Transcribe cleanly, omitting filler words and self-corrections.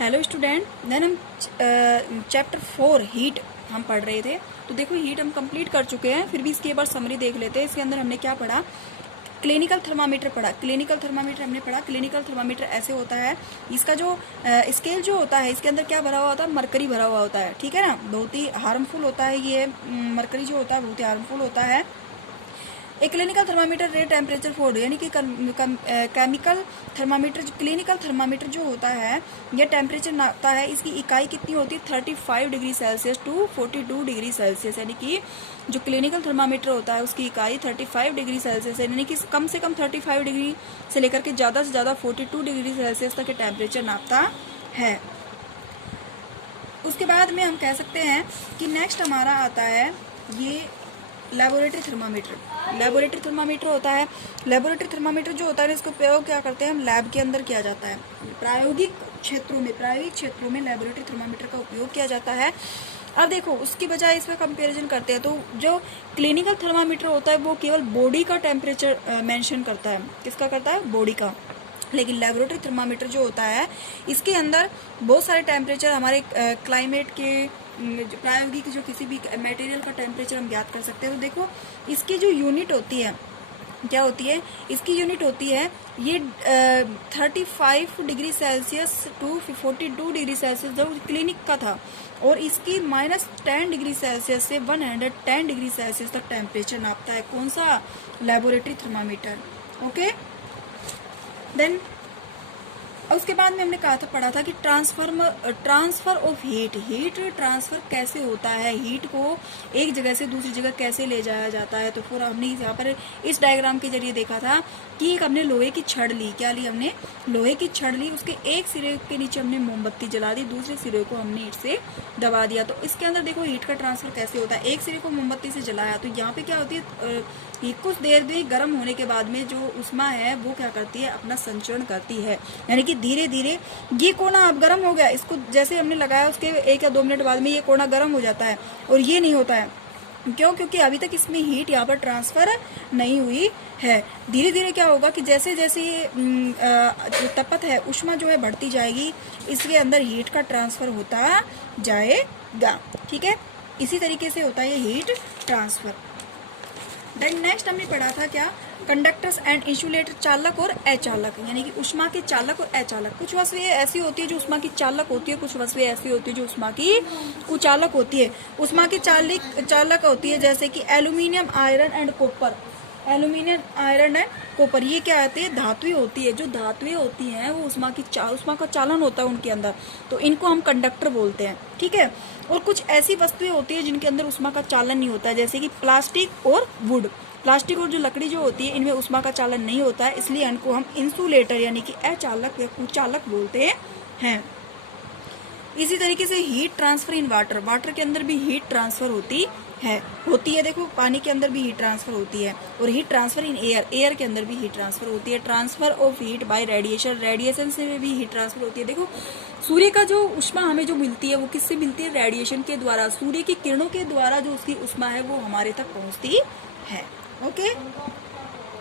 Hello student, then हम chapter 4 heat हम पढ़ रहे थे। तो देखो हीट हम कंप्लीट कर चुके हैं, फिर भी इसकी एक बार समरी देख लेते हैं। इसके अंदर हमने क्या पढ़ा? क्लिनिकल थर्मामीटर पढ़ा। क्लिनिकल थर्मामीटर हमने पढ़ा। क्लिनिकल थर्मामीटर ऐसे होता है, इसका जो स्केल जो होता है इसके अंदर क्या भरा हुआ होता है? मरकरी भरा हुआ होता है, ठीक है ना। बहुत ही हार्मफुल होता है ये मरकरी जो होता है, बहुत ही हार्मफुल होता है। एक clinical thermometer rate temperature for, यानी कि केमिकल थर्मामीटर, क्लिनिकल थर्मामीटर जो होता है ये टेम्परेचर नापता है। इसकी इकाई कितनी होती है? 35 degree Celsius to 42 degree Celsius. यानी कि जो क्लिनिकल थर्मामीटर होता है उसकी इकाई 35 डिग्री सेल्सियस है, यानी कि कम से कम 35 डिग्री से लेकर के ज़्यादा से ज़्यादा 42 डिग्री सेल्सियस तक टेम्परेचर नापता है। उसके बाद में हम कह सकते हैं कि नेक्स्ट हमारा आता है ये लेबोरेटरी थर्मामीटर। लेबोरेटरी थर्मामीटर होता है। लेबोरेटरी थर्मामीटर जो होता है इसका प्रयोग क्या करते हैं हम? लैब के अंदर किया जाता है। प्रायोगिक क्षेत्रों में लेबोरेटरी थर्मामीटर का उपयोग किया जाता है। अब देखो उसकी बजाय इसमें कंपैरिजन करते हैं तो जो क्लिनिकल थर्मामीटर होता है वो केवल बॉडी का टेम्परेचर मेंशन करता है। किसका करता है? बॉडी का। लेकिन लेबोरेटरी थर्मामीटर जो होता है इसके अंदर बहुत सारे टेम्परेचर हमारे क्लाइमेट के, प्रायोगिक जो किसी भी मटेरियल का टेम्परेचर हम ज्ञात कर सकते हैं। तो देखो इसकी जो यूनिट होती है क्या होती है? इसकी यूनिट होती है ये 35 degree Celsius to 42 degree Celsius जो क्लिनिक का था, और इसकी -10 डिग्री सेल्सियस से 110 डिग्री सेल्सियस तक टेम्परेचर नापता है। कौन सा? Laboratory thermometer. ओके, देन उसके बाद में हमने कहा था, पढ़ा था कि ट्रांसफर ऑफ हीट ट्रांसफर कैसे होता है, हीट को एक जगह से दूसरी जगह कैसे ले जाया जाता है। तो फिर हमने यहाँ पर इस डायग्राम के जरिए देखा था कि एक हमने लोहे की छड़ ली। क्या ली हमने? लोहे की छड़ ली। उसके एक सिरे के नीचे हमने मोमबत्ती जला दी, दूसरे सिरे को हमने ईंट से दबा दिया। तो इसके अंदर देखो हीट का ट्रांसफर कैसे होता है। एक सिरे को मोमबत्ती से जलाया तो यहाँ पे क्या होती है, कुछ देर में गर्म होने के बाद में जो उष्मा है वो क्या करती है? अपना संचरण करती है। यानी कि धीरे धीरे ये कोना अब गर्म हो गया, इसको जैसे हमने लगाया उसके 1 या 2 मिनट बाद में ये कोना गर्म हो जाता है, और ये नहीं होता है। क्यों? क्योंकि अभी तक इसमें हीट यहाँ पर ट्रांसफर नहीं हुई है। धीरे धीरे क्या होगा कि जैसे जैसे ये जो तपत है, उष्मा जो है बढ़ती जाएगी, इसके अंदर हीट का ट्रांसफर होता जाएगा। ठीक है, इसी तरीके से होता है ये हीट ट्रांसफर। देन नेक्स्ट हमने पढ़ा था क्या? कंडक्टर्स एंड इंसुलेटर, चालक और अचालक, यानी कि उष्मा के चालक और अचालक। कुछ वस्तुएं ऐसी होती है जो उष्मा की चालक होती है, कुछ वस्तुएं ऐसी होती है जो उष्मा की कुचालक होती है। उष्मा की चालक होती है जैसे कि aluminium, iron and copper. Aluminium, iron and copper ये क्या आती है? धातुएं होती है। जो धातुएं होती हैं वो उष्मा का चालन होता है उनके अंदर, तो इनको हम कंडक्टर बोलते हैं। ठीक है, और कुछ ऐसी वस्तुएं होती है जिनके अंदर उष्मा का चालन नहीं होता है, जैसे कि प्लास्टिक और वुड। प्लास्टिक और जो लकड़ी जो होती है इनमें उष्मा का चालन नहीं होता है, इसलिए इनको हम इंसुलेटर यानी कि अचालक या कुचालक बोलते हैं। इसी तरीके से heat transfer in water, water के अंदर भी हीट ट्रांसफर होती है। देखो पानी के अंदर भी हीट ट्रांसफर होती है। और heat transfer in air, air के अंदर भी हीट ट्रांसफर होती है। Transfer of heat bye radiation, radiation से भी हीट ट्रांसफर होती है। देखो सूर्य का जो उष्मा हमें जो मिलती है वो किससे मिलती है? रेडिएशन के द्वारा। सूर्य की किरणों के द्वारा जो उसकी उष्मा है वो हमारे तक पहुंचती है। ओके।